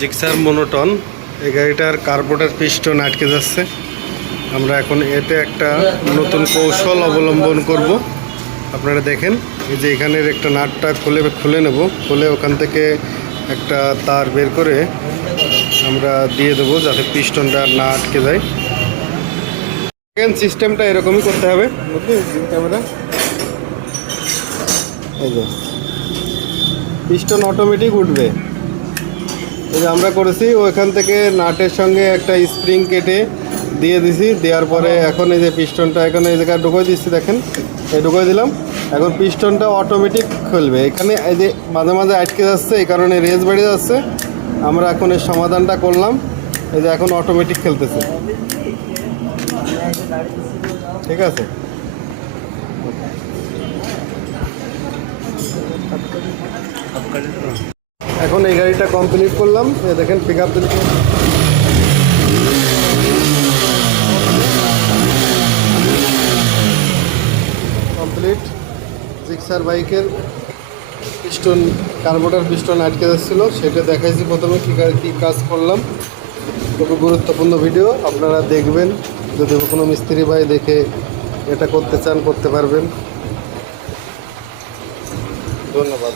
Gixxer monotone. এই গাড়িটার carburettor piston আটকে যাচ্ছে। আমরা এখন এতে একটা নতুন কৌশল অবলম্বন করব। আপনারা দেখেন, এই যে এখানের একটা নাটটা খুলে নেব। খুলে ওখান থেকে একটা তার বের করে আমরা দিয়ে দেবো, যাতে পিস্টনটা না আটকে যায়। সেকেন্ড সিস্টেমটা এরকমই করতে হবে, বুঝলি ক্যামেরা। এই যে পিস্টন অটোমেটিক উঠবে। এই যে আমরা করেছি, ওইখান থেকে নাটের সঙ্গে একটা স্প্রিং কেটে দিয়ে দিছি। দেওয়ার পরে এখন এই যে পিস্টনটা এখন এই জায়গায় ঢুকিয়ে দিচ্ছি, দেখেন এই ঢুকিয়ে দিলাম। এখন পিস্টনটা অটোমেটিক খুলবে। এখানে এই যে মাঝে মাঝে আটকে যাচ্ছে, এই কারণে রেস বেড়ে যাচ্ছে। আমরা এখন এর সমাধানটা করলাম। এই যে এখন অটোমেটিক খেলতেছে, ঠিক আছে। এখন এই গাড়িটা কমপ্লিট করলাম। দেখেন পিক আপ কমপ্লিট। জিক্সার বাইকের পিস্টন, কার্বোরেটর পিস্টন আটকে যাচ্ছিলো, সেটা দেখাইছি প্রথমে কী কাজ করলাম। খুবই গুরুত্বপূর্ণ ভিডিও, আপনারা দেখবেন। যদি কোনো মিস্ত্রি ভাই দেখে এটা করতে চান, করতে পারবেন। ধন্যবাদ।